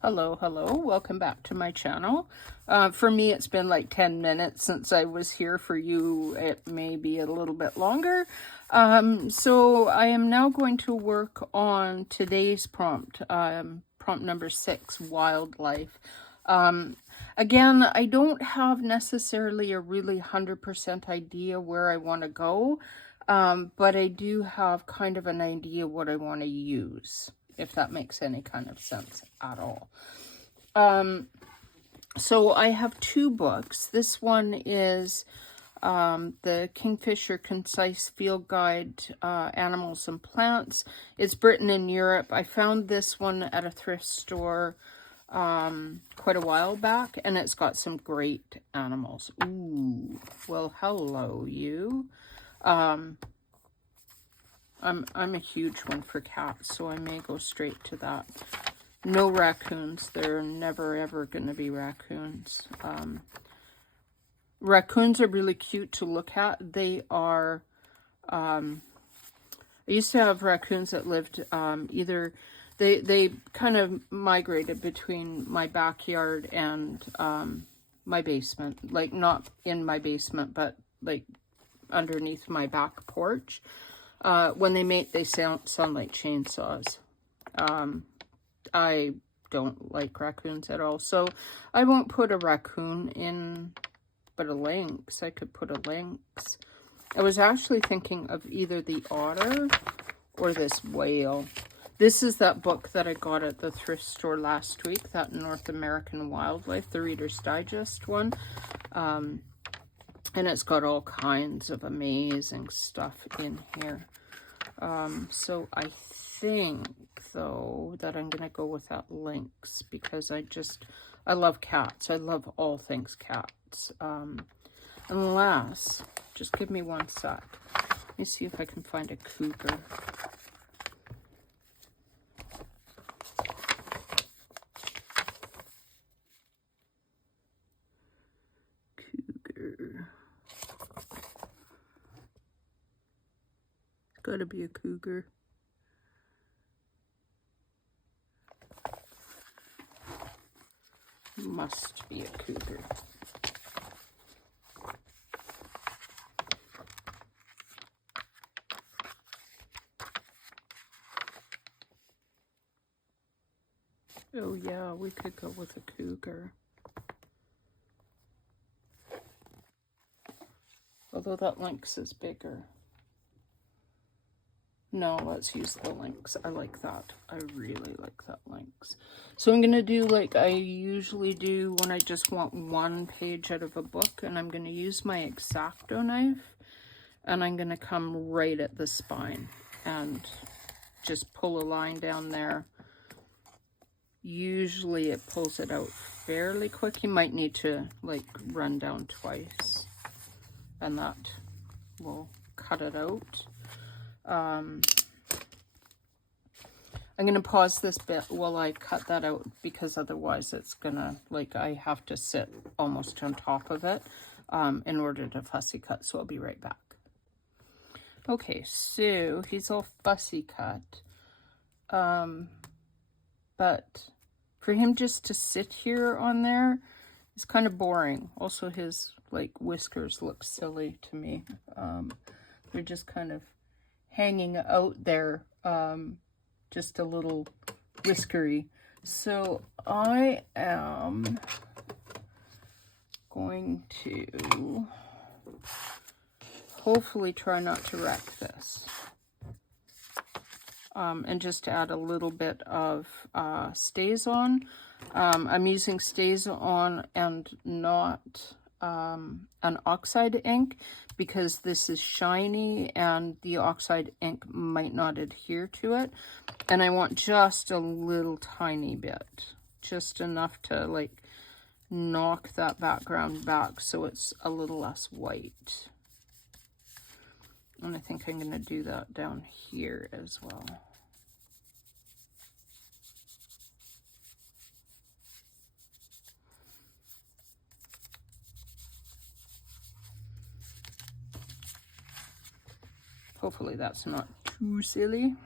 Hello, welcome back to my channel. For me, it's been like 10 minutes since I was here. For you, it may be a little bit longer. So I am now going to work on today's prompt, prompt number 6, wildlife. Again, I don't have necessarily a really 100% idea where I want to go, but I do have kind of an idea what I want to use, if that makes any kind of sense at all. So I have 2 books. This one is the Kingfisher Concise Field Guide, Animals and Plants. It's written in Europe. I found this one at a thrift store quite a while back, and it's got some great animals. Ooh, well, hello, you. I'm a huge one for cats, so I may go straight to that. No raccoons. They're never ever going to be raccoons. Raccoons are really cute to look at. They are, I used to have raccoons that lived either, they kind of migrated between my backyard and my basement. Like, not in my basement, but like underneath my back porch. When they mate, they sound like chainsaws. I don't like raccoons at all, so I won't put a raccoon in, but a lynx. I could put a lynx. I was actually thinking of either the otter or this whale. This is that book that I got at the thrift store last week, that North American Wildlife, the Reader's Digest one. And it's got all kinds of amazing stuff in here. So I think, though, that I'm going to go with that lynx, because I love cats. I love all things cats. Unless, just give me one sec. Let me see if I can find a cougar. Gotta be a cougar. Must be a cougar. Oh yeah, we could go with a cougar. Although that lynx is bigger. No, let's use the lynx. I like that. I really like that lynx. So I'm going to do like I usually do when I just want one page out of a book. And I'm going to use my X-Acto knife. And I'm going to come right at the spine. And just pull a line down there. Usually it pulls it out fairly quick. You might need to like run down twice. And that will cut it out. I'm going to pause this bit while I cut that out, because otherwise it's going to, like, I have to sit almost on top of it in order to fussy cut, so I'll be right back. Okay, so he's all fussy cut. But for him just to sit here on there is kind of boring. Also, his, like, whiskers look silly to me. They're just kind of hanging out there, just a little whiskery. So I am going to hopefully try not to wreck this. And just add a little bit of StazOn. I'm using StazOn and not an oxide ink, because this is shiny and the oxide ink might not adhere to it. And I want just a little tiny bit, just enough to like knock that background back so it's a little less white. And I think I'm going to do that down here as well. Hopefully that's not too silly.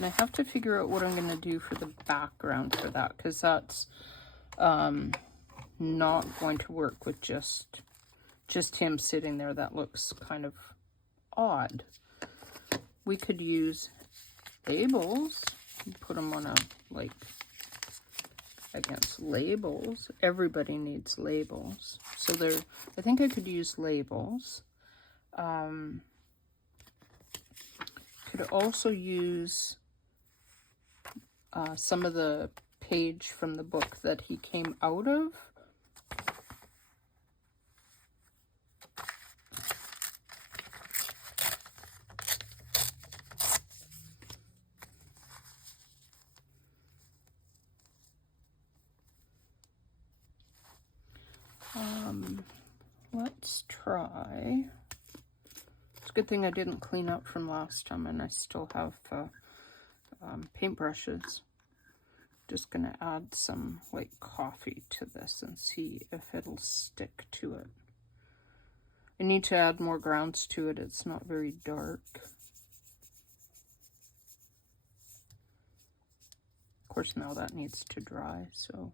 And I have to figure out what I'm going to do for the background for that, because that's not going to work with just him sitting there. That looks kind of odd. We could use labels, put them on a, like, against labels. Everybody needs labels. So there, I think I could use labels. Could also use some of the page from the book that he came out of. Let's try. It's a good thing I didn't clean up from last time, and I still have paintbrushes. Just gonna add some white coffee to this and see if it'll stick to it. I need to add more grounds to it. It's not very dark. Of course, now that needs to dry, so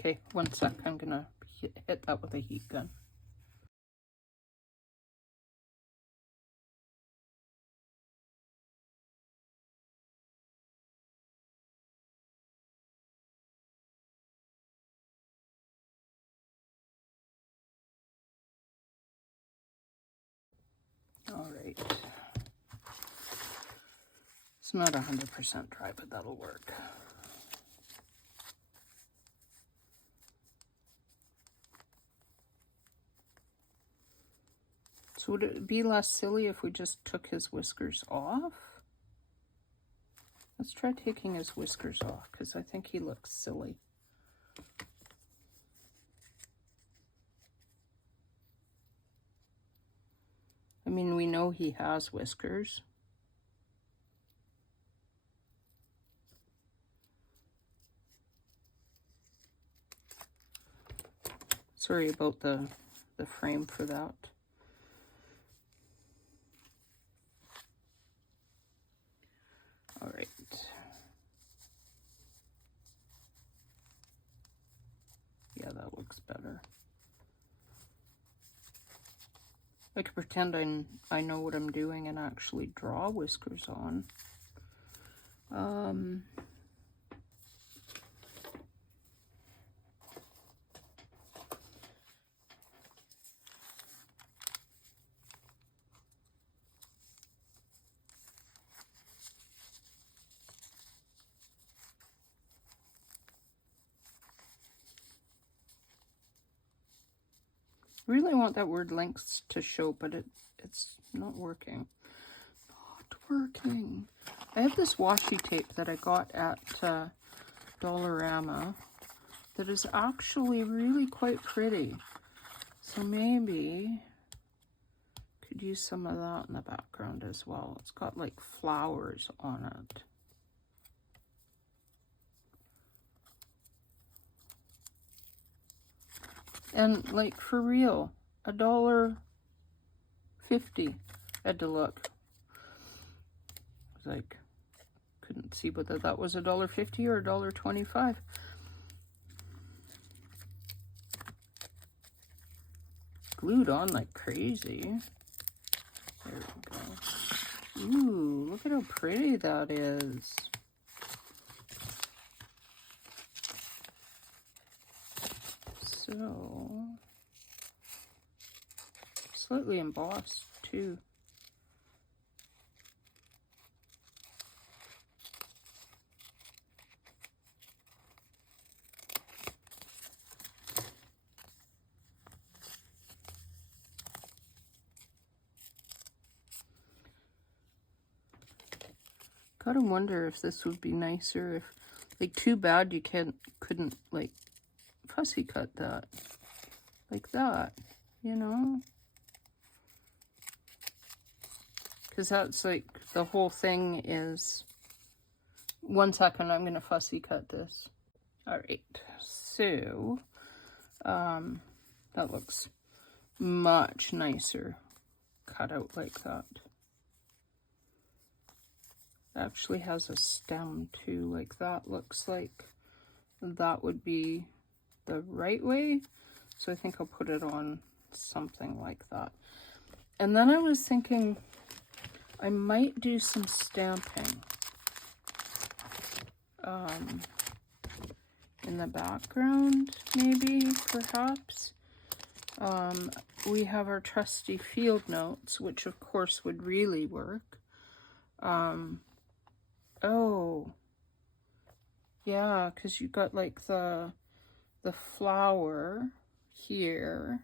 okay, one sec. I'm gonna hit that with a heat gun. All right. It's not 100% dry, but that'll work. So would it be less silly if we just took his whiskers off? Let's try taking his whiskers off, because I think he looks silly. I mean, we know he has whiskers. Sorry about the frame for that. All right. Yeah, that looks better. I could pretend I know what I'm doing and actually draw whiskers on. Really want that word lengths to show, but it's not working. Not working. I have this washi tape that I got at Dollarama that is actually really quite pretty. So maybe could use some of that in the background as well. It's got like flowers on it. And like for real, $1.50. I had to look. I was like, couldn't see whether that was $1.50 or $1.25. Glued on like crazy. There we go. Ooh, look at how pretty that is. So, slightly embossed too. Gotta wonder if this would be nicer if, like, too bad you couldn't like fussy cut that like that, you know, because that's like the whole thing is. 1 second, I'm gonna fussy cut this. All right, so that looks much nicer cut out like that. It actually has a stem too, like that looks like that would be the right way. So I think I'll put it on something like that. And then I was thinking I might do some stamping in the background, maybe, perhaps. We have our trusty field notes, which of course would really work. Oh, yeah, because you got like the flower here,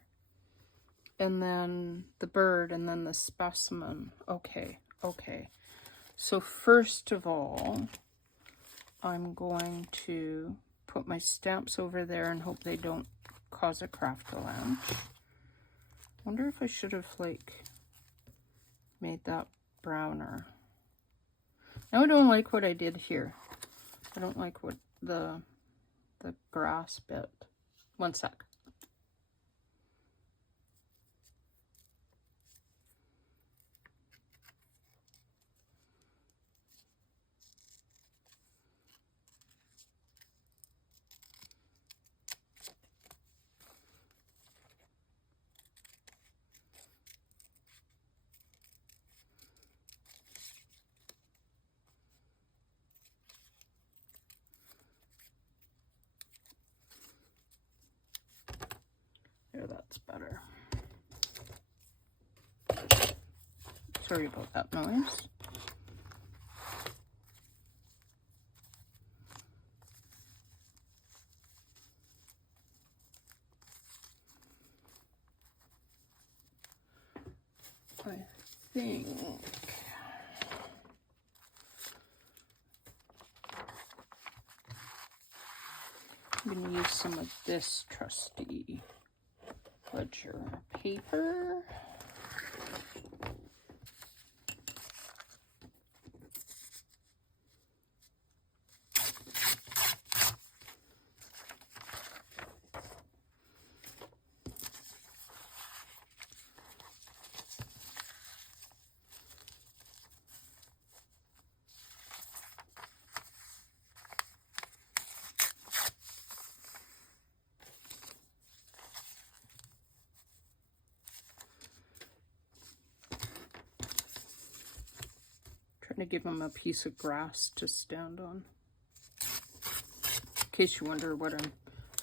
and then the bird, and then the specimen. Okay, okay. So first of all, I'm going to put my stamps over there and hope they don't cause a craft-a-land. Wonder if I should have like made that browner. Now I don't like what I did here. I don't like what the grass bit. One sec. There, that's better. Sorry about that noise. I think I'm going to use some of this trusty ledger paper. Trying to give him a piece of grass to stand on. In case you wonder what I'm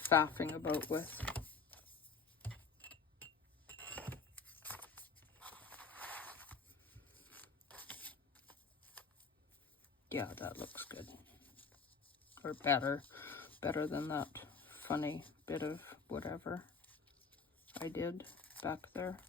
faffing about with. Yeah, that looks good. Or better. Better than that funny bit of whatever I did back there.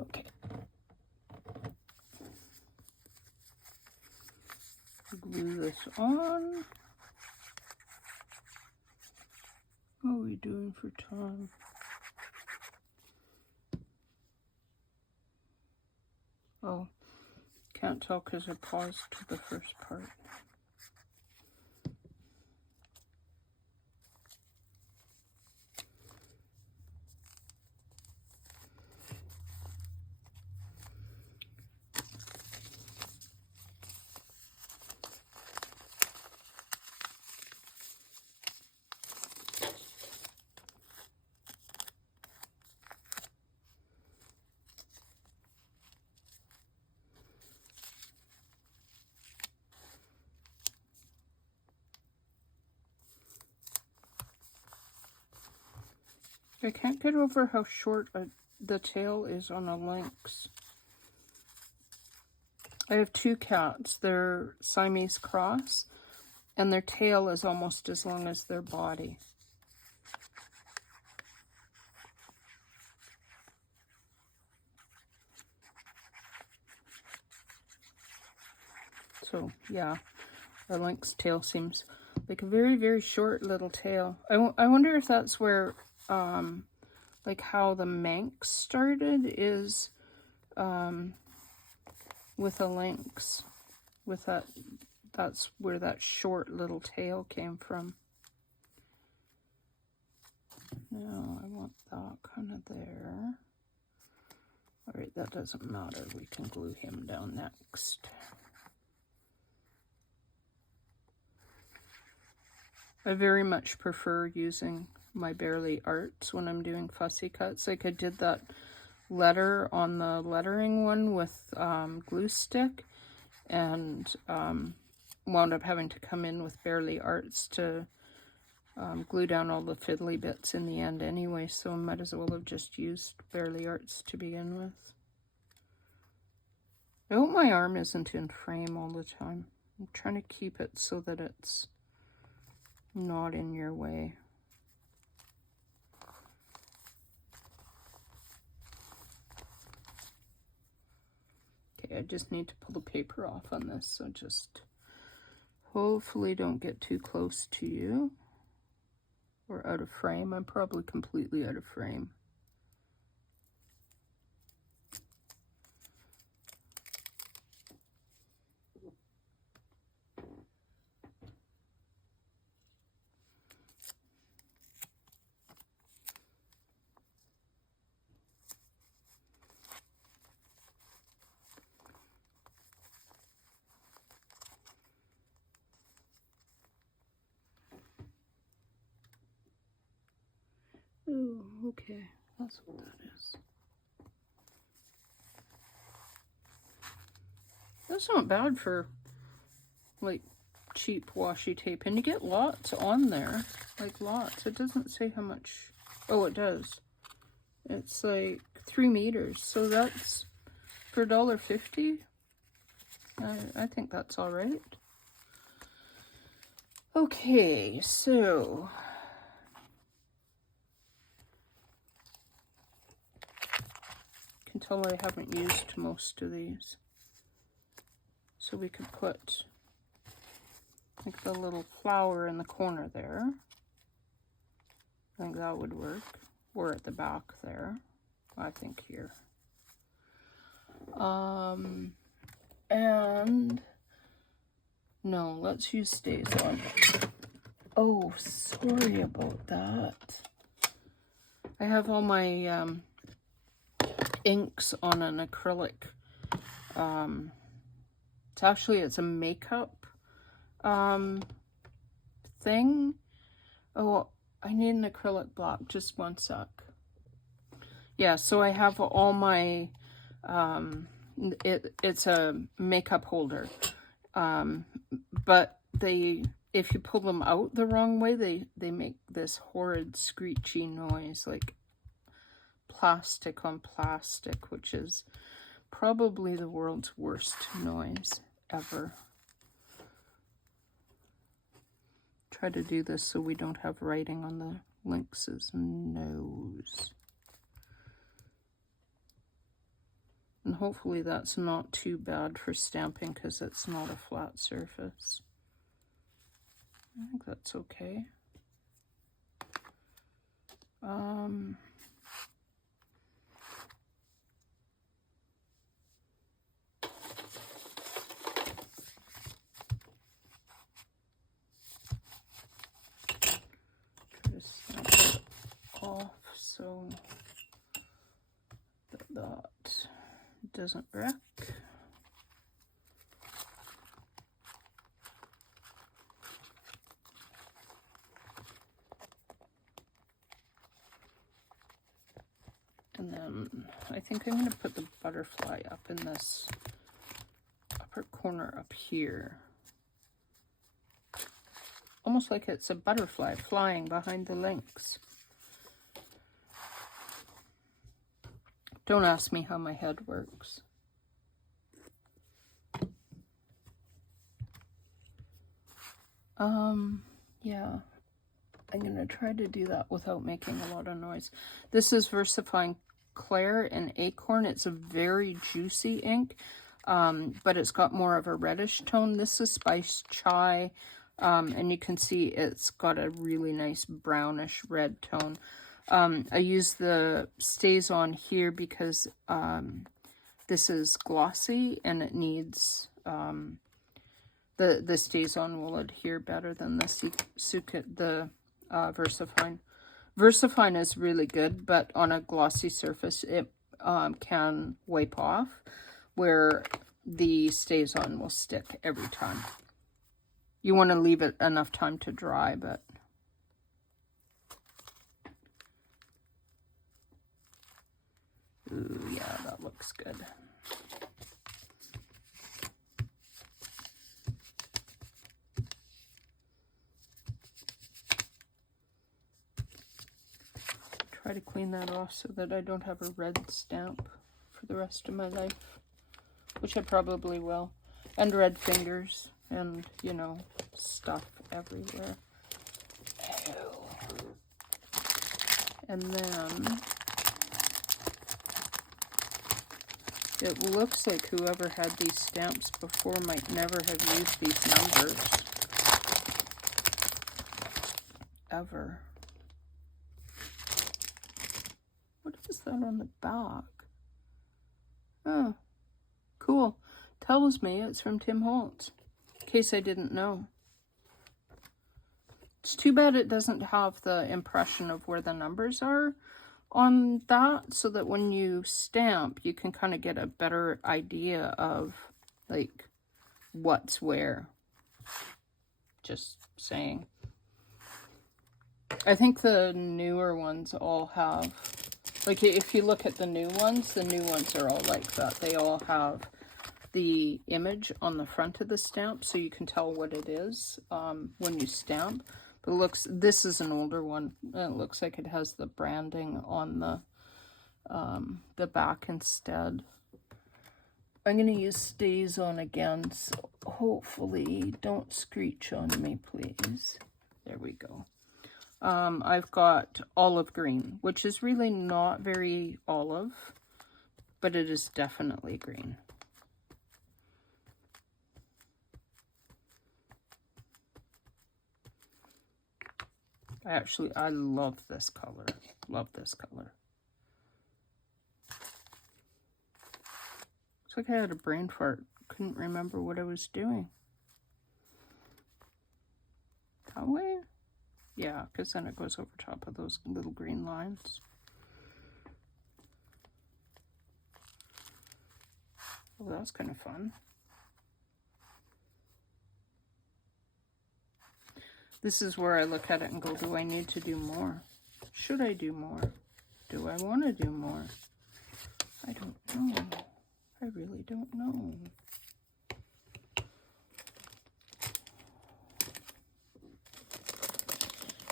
Okay. Glue this on. What are we doing for time? Oh, can't tell because I paused to the first part. I can't get over how short the tail is on a lynx. I have two cats. They're Siamese cross, and their tail is almost as long as their body. So, yeah, the lynx tail seems Like a very, very short little tail. I wonder if that's where, like how the Manx started is with a lynx. With that, that's where that short little tail came from. Now I want that kind of there. Alright, that doesn't matter. We can glue him down next. I very much prefer using my Barely Arts when I'm doing fussy cuts. Like I did that letter on the lettering one with glue stick, and wound up having to come in with Barely Arts to glue down all the fiddly bits in the end anyway, so I might as well have just used Barely Arts to begin with. I hope my arm isn't in frame all the time. I'm trying to keep it so that it's not in your way. Okay, I just need to pull the paper off on this, so just hopefully don't get too close to you or out of frame. I'm probably completely out of frame. Oh, okay, that's what that is. That's not bad for like cheap washi tape, and you get lots on there, like lots. It doesn't say how much. Oh, it does. It's like 3 meters, so that's for $1.50. I think that's all right. Okay, so you can tell I haven't used most of these. So we could put like the little flower in the corner there. I think that would work. Or at the back there. I think here. And no, let's use stays on. Oh, sorry about that. I have all my inks on an acrylic. It's a makeup thing. Oh, I need an acrylic block. Just one sec. Yeah, so I have all my, it's a makeup holder. But if you pull them out the wrong way, they make this horrid screechy noise, like plastic on plastic, which is probably the world's worst noise ever. Try to do this so we don't have writing on the lynx's nose. And hopefully that's not too bad for stamping because it's not a flat surface. I think that's okay. Off so that doesn't wreck. And then I think I'm going to put the butterfly up in this upper corner up here. Almost like it's a butterfly flying behind the lynx. Don't ask me how my head works. Yeah, I'm gonna try to do that without making a lot of noise. This is VersaFine Claire and Acorn. It's a very juicy ink, but it's got more of a reddish tone. This is Spice Chai, And you can see it's got a really nice brownish red tone. I use the Stays On here because this is glossy and it needs, the Stays On will adhere better than the VersaFine. VersaFine is really good, but on a glossy surface, it can wipe off, where the Stays On will stick every time. You want to leave it enough time to dry, but ooh, yeah, that looks good. Try to clean that off so that I don't have a red stamp for the rest of my life, which I probably will, and red fingers, and, you know, stuff everywhere. Ew. And then it looks like whoever had these stamps before might never have used these numbers ever. What is that on the back? Oh, cool. Tells me it's from Tim Holtz, in case I didn't know. It's too bad it doesn't have the impression of where the numbers are on that, so that when you stamp, you can kind of get a better idea of, like, what's where. Just saying. I think the newer ones all have, like, if you look at the new ones are all like that. They all have the image on the front of the stamp, so you can tell what it is when you stamp. But it looks, this is an older one, and it looks like it has the branding on the back instead. I'm going to use Stays On again, so hopefully don't screech on me, please. There we go. I've got olive green, which is really not very olive, but it is definitely green. I love this color. Love this color. It's like I had a brain fart. Couldn't remember what I was doing. That way? Yeah, because then it goes over top of those little green lines. Well, that's kind of fun. This is where I look at it and go, do I need to do more? Should I do more? Do I want to do more? I don't know. I really don't know.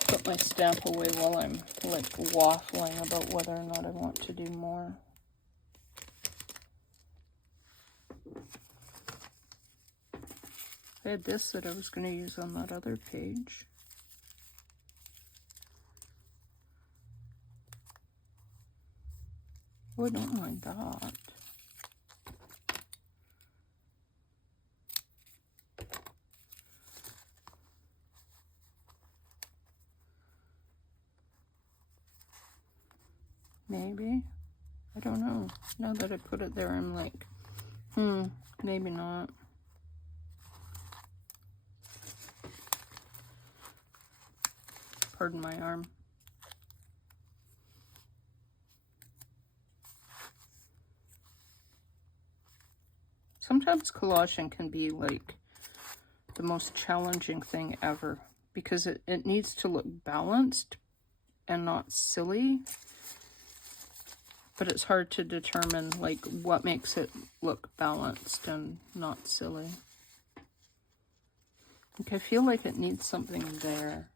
Put my stamp away while I'm, like, waffling about whether or not I want to do more. I had this that I was going to use on that other page. Oh, I don't mind that. Maybe. I don't know. Now that I put it there, I'm like, maybe not. Pardon my arm. Sometimes collaging can be like the most challenging thing ever, because it needs to look balanced and not silly. But it's hard to determine, like, what makes it look balanced and not silly. Like, I feel like it needs something there.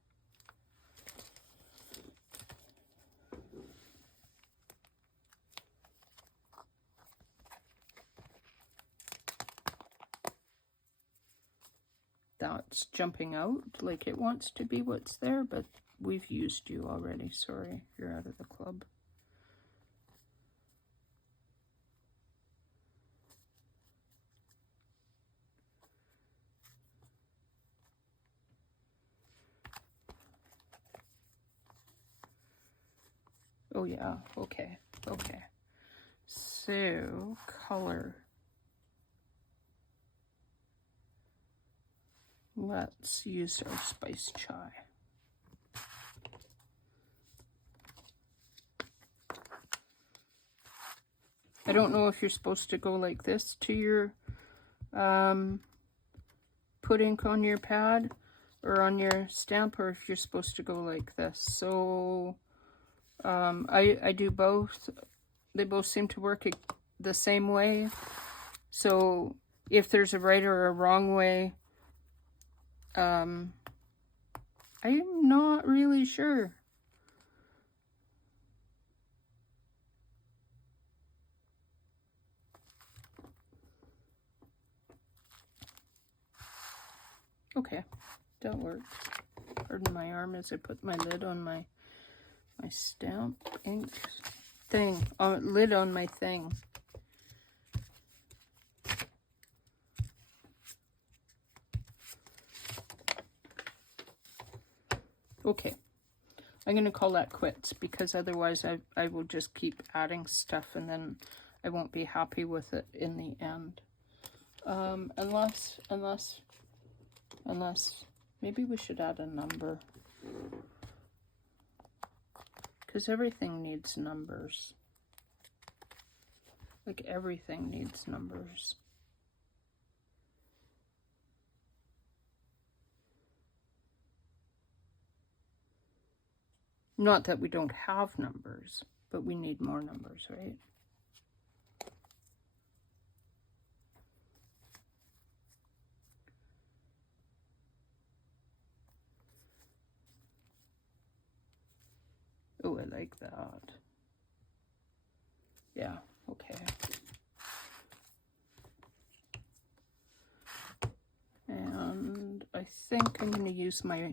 That's jumping out like it wants to be what's there, but we've used you already. Sorry, you're out of the club. Oh yeah, okay, okay. So, color. Let's use our spice chai. I don't know if you're supposed to go like this to your, put ink on your pad or on your stamp, or if you're supposed to go like this. So, I do both. They both seem to work the same way. So, if there's a right or a wrong way, I'm not really sure. Okay, that works. Pardon my arm as I put my lid on my stamp ink thing. Lid on my thing. Okay, I'm going to call that quits, because otherwise I will just keep adding stuff and then I won't be happy with it in the end. Unless maybe we should add a number, because everything needs numbers. Like, everything needs numbers. Not that we don't have numbers, but we need more numbers, right? Oh, I like that. Yeah, okay. And I think I'm going to use my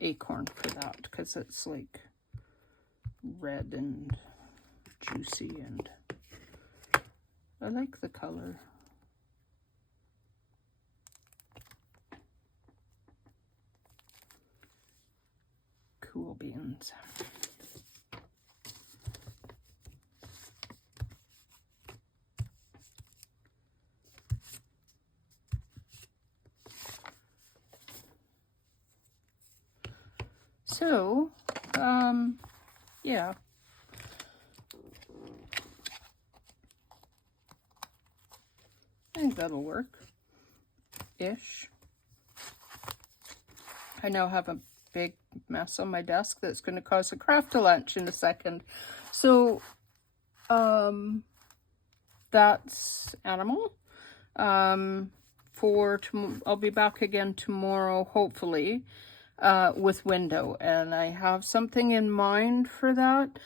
acorn for that, because it's like red and juicy, and I like the color. Cool beans. So, yeah. I think that'll work-ish. I now have a big mess on my desk that's going to cause a craft-a-lunch in a second. So, that's animal. I'll be back again tomorrow, hopefully, with window, and I have something in mind for that.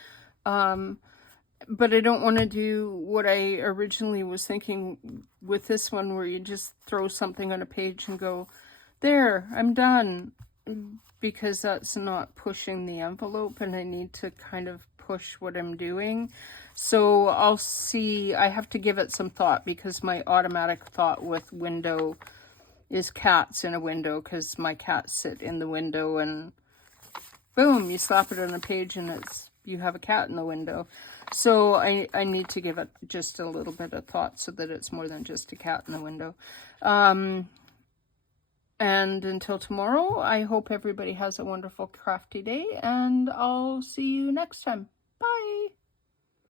But I don't want to do what I originally was thinking with this one, where you just throw something on a page and go, there, I'm done, because that's not pushing the envelope, and I need to kind of push what I'm doing. So I'll see. I have to give it some thought, because my automatic thought with window is cats in a window, because my cats sit in the window, and boom, you slap it on a page and you have a cat in the window. So I need to give it just a little bit of thought, so that it's more than just a cat in the window. And until tomorrow, I hope everybody has a wonderful crafty day, and I'll see you next time.